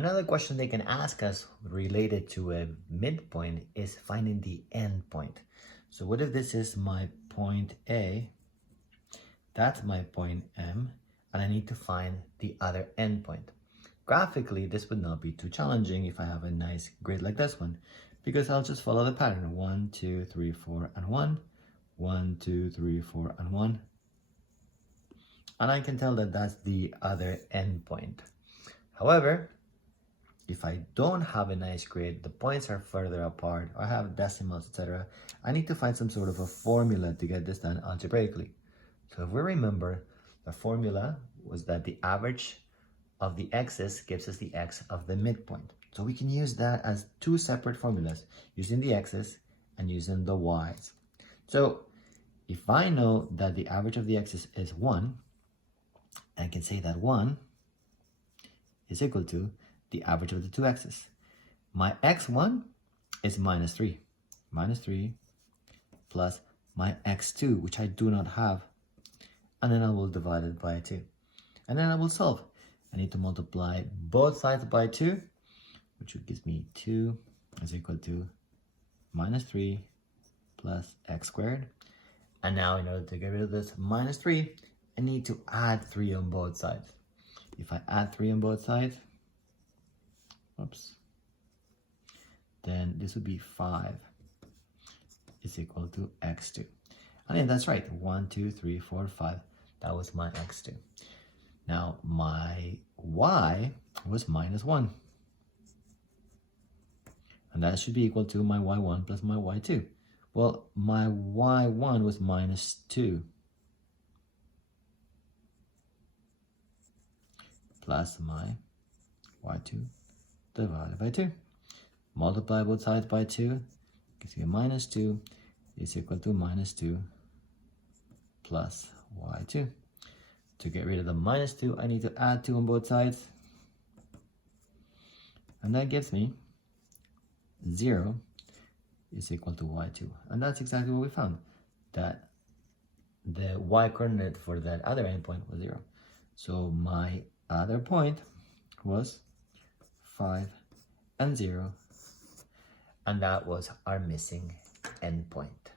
Another question they can ask us related to a midpoint is finding the endpoint. So what if this is my point A, that's my point M, and I need to find the other endpoint. Graphically, this would not be too challenging if I have a nice grid like this one, because I'll just follow the pattern. 1, 2, 3, 4, and 1. 1, 2, 3, 4, and 1. And I can tell that that's the other endpoint. However, if I don't have a nice grid, the points are further apart, or I have decimals, etc., I need to find some sort of a formula to get this done algebraically. So if we remember, the formula was that the average of the x's gives us the x of the midpoint. So we can use that as two separate formulas, using the x's and using the y's. So if I know that the average of the x's is 1, I can say that 1 is equal to the average of the two x's. My x1 is minus 3. Minus 3 plus my x2, which I do not have. And then I will divide it by 2. And then I will solve. I need to multiply both sides by 2, which gives me 2 is equal to minus 3 plus x squared. And now in order to get rid of this minus 3, I need to add 3 on both sides. If I add 3 on both sides, then this would be 5 is equal to x2. And yeah, that's right, 1, 2, 3, 4, 5. That was my x2. Now my y was minus 1. And that should be equal to my y1 plus my y2. Well, my y1 was minus 2. Plus my y2 divided by 2. Multiply both sides by 2. Gives me minus 2 is equal to minus 2 plus y2. To get rid of the minus 2, I need to add 2 on both sides. And that gives me 0 is equal to y2. And that's exactly what we found, that the y coordinate for that other endpoint was 0. So my other point was 5 and 0. And that was our missing endpoint.